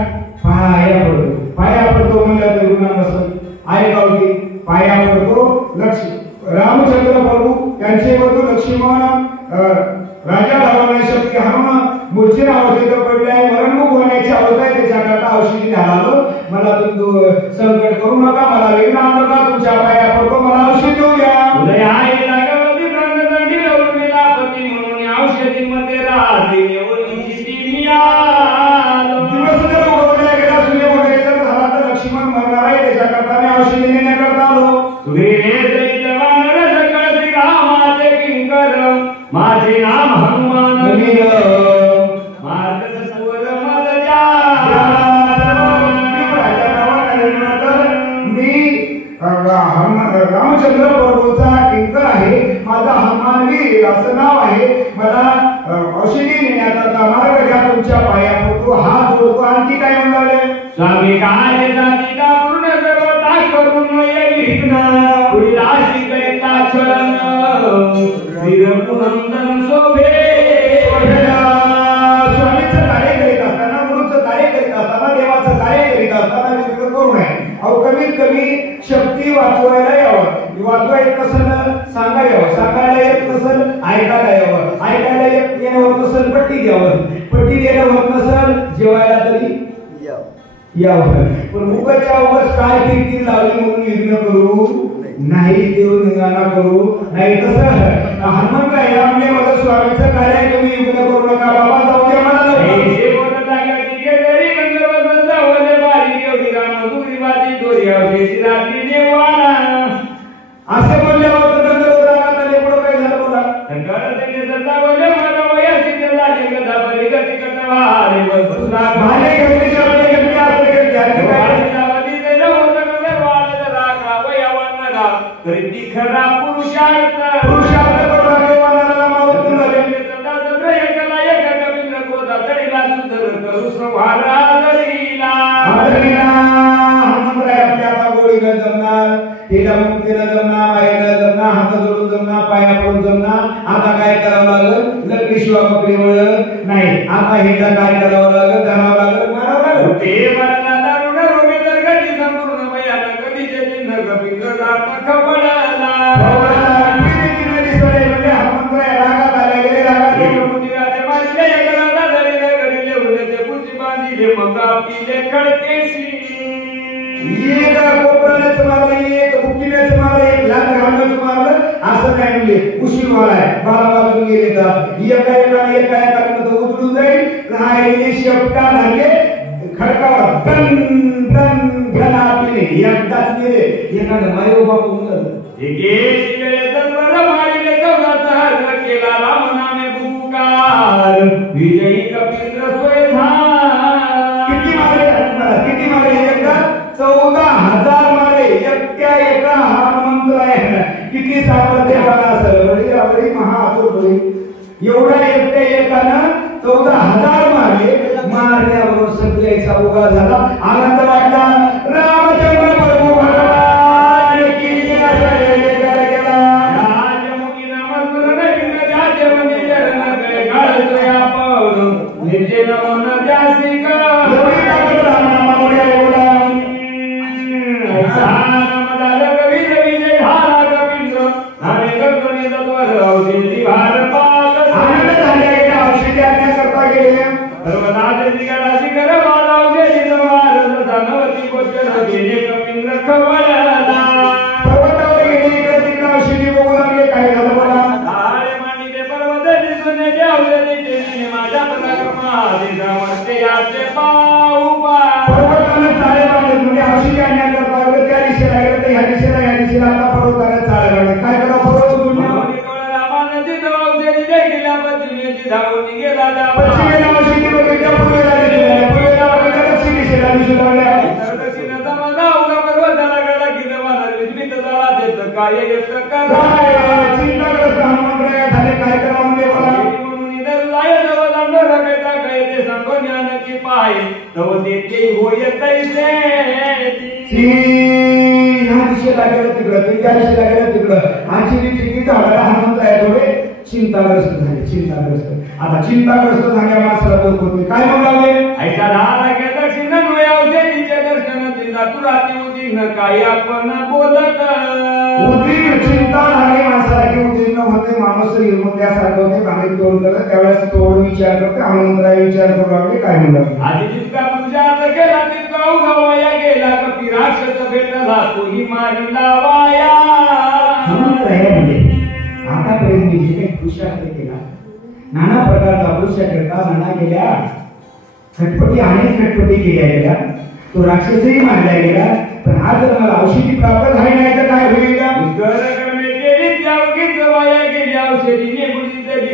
पाया पडतो म्हणलं तर गुणापासून आहे गावठी पाया पडतो रामचंद्र प्रभू त्यांचे बंधू लक्ष्मण राजा रावणाला शक्ती हनुमान मूर्छेत अवस्थेत पडले आहे मरणमुख होण्याची अवस्था आहे त्याच्याकरता औषधी झालो मला तुम्ही संकट करू नका मला वेग आणू नका तुमच्या पाया पडतो मला औषध देऊ द्या उदय आहे नागवती प्राणदंडी लवून गेला पती म्हणून औषधीमध्ये राहते नेवलीची ती मी आलो दिवस रामचंद्र प्रभूचा किंकर आहे, माझा हनुमानवीर असं नाव आहे, मला औषधी नेण्याचा मार्ग द्या, तुमच्या पाया पडतो, हात जोडतो. आणखी काय म्हणाले? स्वामी काय जातीला पूर्ण सर्वता करून विघ्न पुढील आशी करिता चलन वीरपुनंदन शोभे. स्वामीचं कार्य करीत असताना, गुरुचं कार्य करीत असताना, देवाचं कार्य करीत असताना विघ्न करू नये. अहो कमीत कमी शक्ती वाचवायला यावं, वाचवायला नसेल सांगायला यावं, सांगायला येत नसेल ऐकायला यावं, ऐकायला येणं होत नसेल पट्टी द्यावं, पट्टी देणं होत नसेल जेवायला तरी यावं. पण उगाच्या उगाच काय कीर्ती लावली म्हणून विघ्न करू नाही, देव निघाला करू नाही. तसं हनुमंत या म्हणजे माझं स्वामीचं कार्य आहे, तुम्ही विघ्न करू नका बाबा, जाऊ द्या मला. असे बोलले होते काय झालं बोला. खरा पुरुषार्थ हात जोडून जमणार, पाया पडून जमणार. आता काय करावं लागलं? लक्ष्मी शिवा पकडी वळत नाही. आता हे काय करावं लागलं? करावं लागलं, मारावं लागलं. ते मला दारुण रोमे तर गती संपूर्ण भयाला कधीचे चिन्ह कपिंद्र जात खबळला. मग आपली खडकेसी एक कोपऱ्याचं मारलं, एक बुकिण्याचं मारलं, एक लाख घालण्याचं मारलं, असं काय म्हणजे उशीर माराय 12 वाजून गेले तर एका उचलून जाईल. राहिले शेपटा झाले खडकावर दन दन घना आपले एकदाच गेले. एखादं मायो बापू झालं एकेच वेळेस मारिले चौदाचा हात केला राम नामे बुकार विजयी कपिंद्र स्वयंधार. किती मारे? एकदा 14,000 मारे एकट्या एका हनुमंत आहे. किती सामर्थ्य असेल महाअसुर. एवढ्या एकट्या एकानं 14,000 मारले. मारण्याबरोबर सगळ्याचा उगा झाला, आनंद वाटला. रामचंद्र प्रभू भगवान की राजमुखी नमस्कार नवीन जाते म्हणजे चरण गळे काळसोया पावड निर्जय नमन जासी का चिंताग्रस्त झाले. चिंताग्रस्त आता चिंताग्रस्त झाल्या माणसाला होते काय म्हणाले? ऐसा राहा के दक्षिण नोयावसे तिचे दर्शन दिला तू राती उदीन काय आपण बोलत उदीन चिंता झाली माणसाला की उदीन होते. माणूस निर्मुक्त्यासारखं होते. आम्ही तोड करत त्यावेळेस तोड विचार करते. हनुमंतराय विचार करू लागले काय म्हणतात? आधी जितका पूजा केला तितका उगवाया गेला कपी राक्षस भेटला तोही मारला वाया. आतापर्यंत मी जे काही पुरुषार्थ केला, नाना प्रकारचा पुरुषार्थ करता नाना गेल्या खटपटी, अनेक खटपटी केल्या गेल्या, तो राक्षसही मारला गेला. पण आज जर मला औषधी प्राप्त झाली नाही तर काय होईल?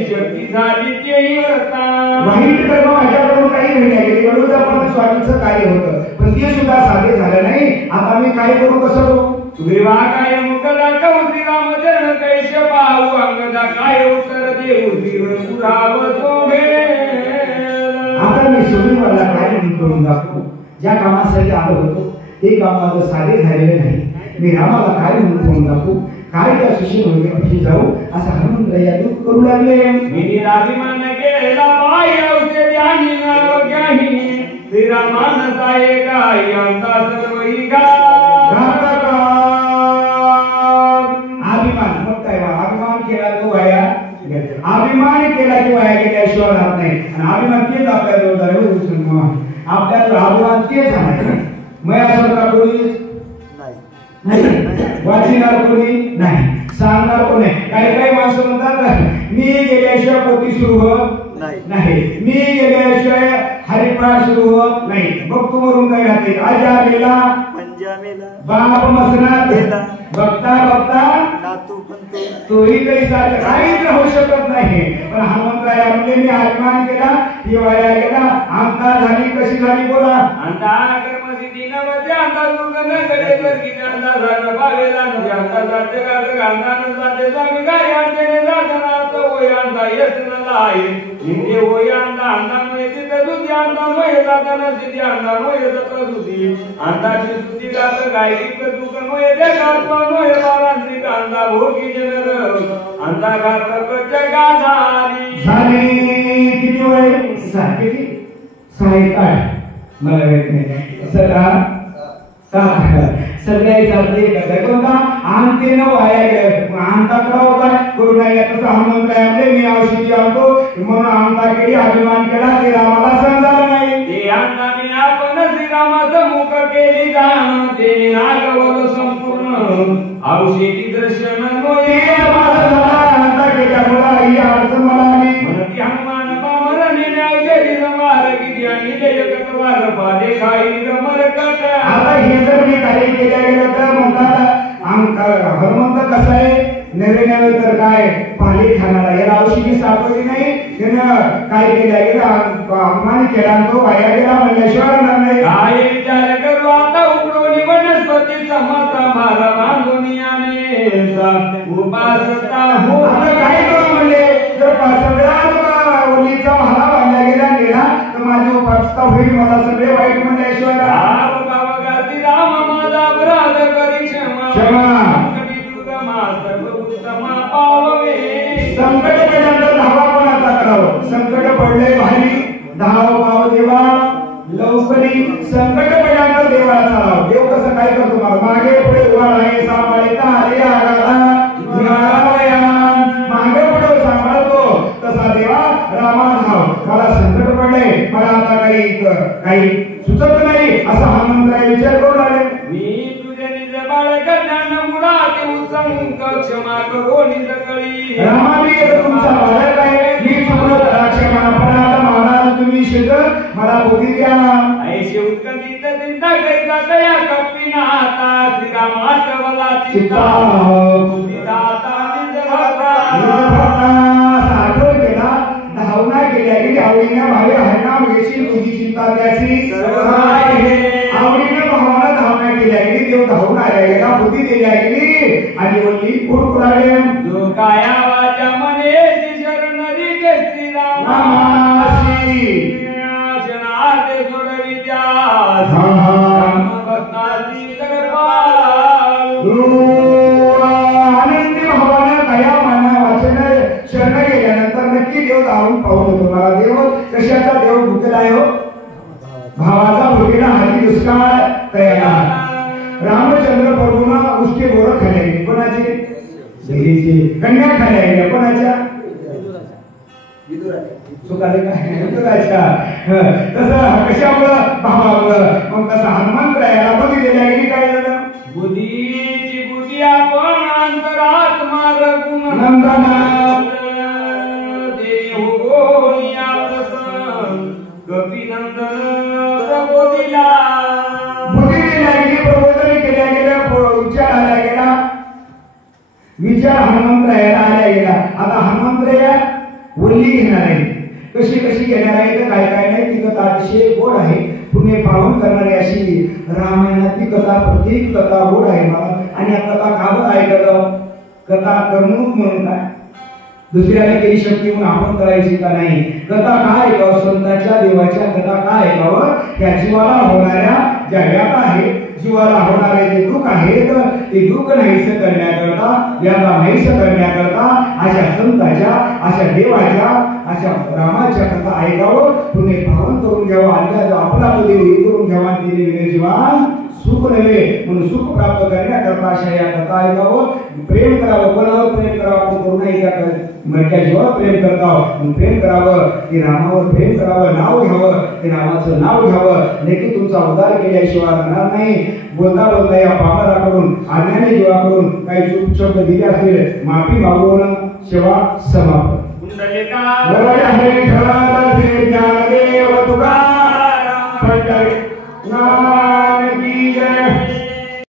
शक्ती झाली तेही वाईट कर्म माझ्याकडून काही घडले गेले म्हणून आपण स्वामीचं कार्य होतं, पण ते सुद्धा साधे झालं नाही. आता मी काय करू? कसं करू? सुग्रीवा काय मुकला कौती रामचरण कैश पाहू अंगदा काय उत्तर देऊ श्रीराम सोमे. आता मी सुग्रीवाला काय करून दाखवू. ज्या कामासाठी आलो होतो ते काम माझं साधे झालेले नाही. मी रामाला काय म्हणून दाखवू, काय त्या सुशील जाऊ असं हनुमंतराया दुःख करू लागले. मी अभिमान केला पाय औषधी आणि नाव घ्याही श्रीरामान साये काय अंता सर्वही गा. अभिमान मग काय अभिमान केला तो वाया, अभिमान केला की वाया गेल्याशिवाय राहत नाही. आणि अभिमान तेच आपल्या जवळ आपल्याला अभिमान तेच आहे. मयासारखा कोणी वाचणार कोणी नाही, सांगणार कोणी. काही माणसं म्हणतात मी गेल्याशिवाय पती सुरू होत नाही, मी गेल्याशिवाय हरिपाठ सुरू होत नाही. मग तू वरून काय राहते आजा मेला बाप मसनात बघता बघता तोही काही काहीच राहू शकत नाही. पण हनुमंतराया म्हणले मी अभिमान केला ही वाया गेला. अंता झाली कशी झाली बोला. अंता कर्मसिद्धी नवते अंता दुर्गंध गडे दर्गी अंता झालं बावेला अंता जाते गात्र अंता जाते स्वामी गाय अंतेने जातना तो होय अंता यसनला आहे हिंदे होय अंता अंता नोय तिथे दुधी अंता नोय जाताना सिद्धी अंता नोय जाता दुधी अंताची सुद्धी गात गाय इतकं दुःख नोय देखात्मा नोय बारांत्री अंता भोगी जनर अंता गात जगा झाली. किती वय किती 6 मला वेळ नाही सगळ्या चालते कोणता आणते न वाया गेलं आणता करावं काय करू नाही. तसं हनुमंतराया म्हणले मी औषधी आणतो म्हणून आणता केली अभिमान केला ते रामाला समजायला नाही. ते आणता मी आपण श्रीरामाचं मुख केली जाण ते नागवल संपूर्ण औषधी दर्शन नोये माझा झाला. आणता केला मला ही अडचण मला आली म्हणती हनुमान पामर नेण्या गेली जमार किती आणि जयकतवार पादे खाई रमर कट. आता हे जर मी काही केल्या गेलं तर म्हणतात हनुमंत कसं आहे नवे तर काय पाले खाणारा याला औषधी सापडली नाही. त्यानं काय केल्या गेलं अपमान केला तो वाया गेला म्हणल्याशिवाय नाही. काय विचार करू आता उघडोनी वनस्पती समता भार बांधून याने उपासता हो. आता काय करू म्हणले जर सगळ्या ओलीचा भाला बांधला गेला नेला तर माझी उपासता होईल. मला सगळे वाईट म्हणल्याशिवाय राम माझा अपराध करी क्षमा संकट पडल्यानंतर धावा कोणाचा करावं. संकट पडले भारी धाव पाव देवा लवकरी. संकट पडल्यानंतर देवाला चालावं. देव कसं काय करतो मला मागे पुढे उभा राही सांभाळता आले आगाला मागे पुढे सांभाळतो तसा देवा रामा धाव. मला संकट पडले मला आता काही सुचत नाही असं हनुमंतराया विचार करून आले. मी तुझे निज बाळ कल्याण मुळात उत्संग क्षमा करो निज कळी. रामाने तुमचा बाळक आहे मी तुम्हाला क्षमा पण आता महाराज तुम्ही शिकत मला बुद्धी द्या. ऐशी उत्कंठित चिंता कैसा दया कपिना आता श्रीरामात वला चिंता बुद्धिदाता निज भक्ता. साधो केला धावना केल्या की आवडीने भावे हरनाम घेशील तुझी चिंता द्यासी. आवडीने भावाला धावना केल्या की देव धावून आल्या गेला बुद्धी दिल्या गेली आणि बोलली कुरकुराडे जो काया वाचा मनेसी शरण रे श्रीरामासी जनाते सोडविद्या भक्ताची जगपाल. आनंदी भावाने कया मना वाचन शरण गेल्यानंतर नक्की देव धावून पाहून तुम्हाला देव कशाचा देव भुकेला आहे हो. भावाचा भुकेला हाती दुष्काळ तयार. रामचंद्र प्रभूंना उष्टी बोरं खाल्ले कोणाचे कन्या खाल्ल्या कोणाच्या सुखाले काय विदुराच्या. तसं कशामुळं भावामुळं. मग तसं हनुमंतरायाला बुद्धी दिल्या गेली काय झालं. बुद्धीची बुद्धी आपण अंतरात्मा रघुन नंदना देवोनिया प्रसन्न कपिनंदन प्रबोधिला. बुद्धी दिल्या गेली प्रबोधन केल्या गेल्या विचार आला गेला विचार हनुमंतरायाला आल्या गेला. आता हनुमंतराया वल्ली घेणार आहे कशी घेणार आहे तर काय नाही. तिथं अतिशय गोड आहे पुण्य पावन करणारी अशी रामायणातली कथा प्रत्येक कथा गोड आहे मला. आणि या कथा का बरं ऐकत कथा करमणूक म्हणून काय दुसऱ्याने केली शक्ती म्हणून आपण करायची का नाही. कथा काय ऐकावं संतांच्या देवाच्या कथा काय ऐकावं त्या जीवाला होणाऱ्या ज्या व्यापा आहे जीवाला होणारे जे दुःख आहेत ते दुःख नाहीस करण्याकरता व्यापा नाहीस करण्याकरता अशा संतांच्या अशा देवाच्या अशा रामाच्या कथा ऐकावं पुण्य पावन करून घ्यावं. आणि आपला देव हे करून घ्यावा दिले जीवन सुख नव्हे म्हणून सुख प्राप्त करण्याकरता अशा या कथा ऐकावं. प्रेम करावं कोणावर प्रेम करावं आपण करू नये त्या मरक्या जीवावर प्रेम करताव प्रेम करावं ते रामावर प्रेम करावं नाव घ्यावं ते रामाचं नाव घ्यावं. नक्की तुमचा उद्धार केल्याशिवाय राहणार नाही. बोलता बोलता या पामराकडून अज्ञानी जीवाकडून काही चूक शब्द दिले असतील माफी मागवून सेवा समाप्त. ज्ञानदेव तुकाराम पंढरी